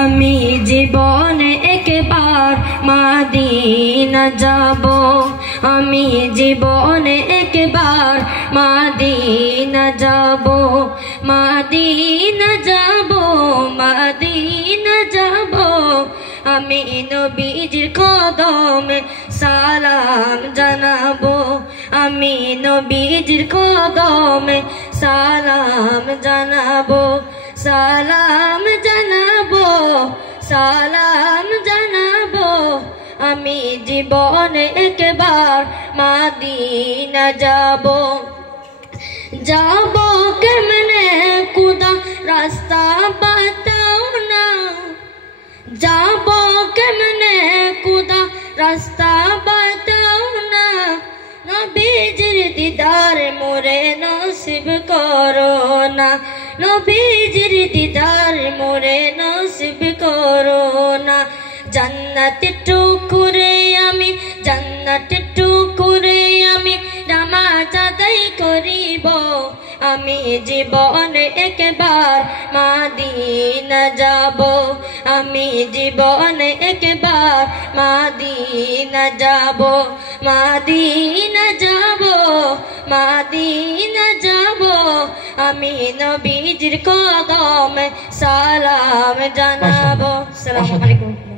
আমি জীবনে একবার মদিনা যাব, আমি জীবনে একবার মদিনা যাব, মদিনা যাব, মদিনা যাব। আমি নবীজির কদমে সালাম জানাবো, আমি নবীজির কদমে সালাম জানাবো, সালাম জানাবো, সালাম জানাবো। আমি জীবনে একবার মদিনা যাব, যাব কেমনে খুদা রাস্তা বাতাও না, যাব কেমনে খুদা রাস্তা বাতাও না। নবীজির দিদার মোরে নসিব করো না, নবীজির দিদার মোরে নসিব করো না। জান্নাতে টুকুরে আমি, জান্নাতে টুকুরে আমি নামাজ আদায় করিব, আমি জীবনে একবার মদিনা যাব, আমি জীবনে একবার মদিনা যাব, মদিনা যাব, মদিনা যাব। আমি নবীজির কদমে সালাম জানাবো। আসসালামু আলাইকুম।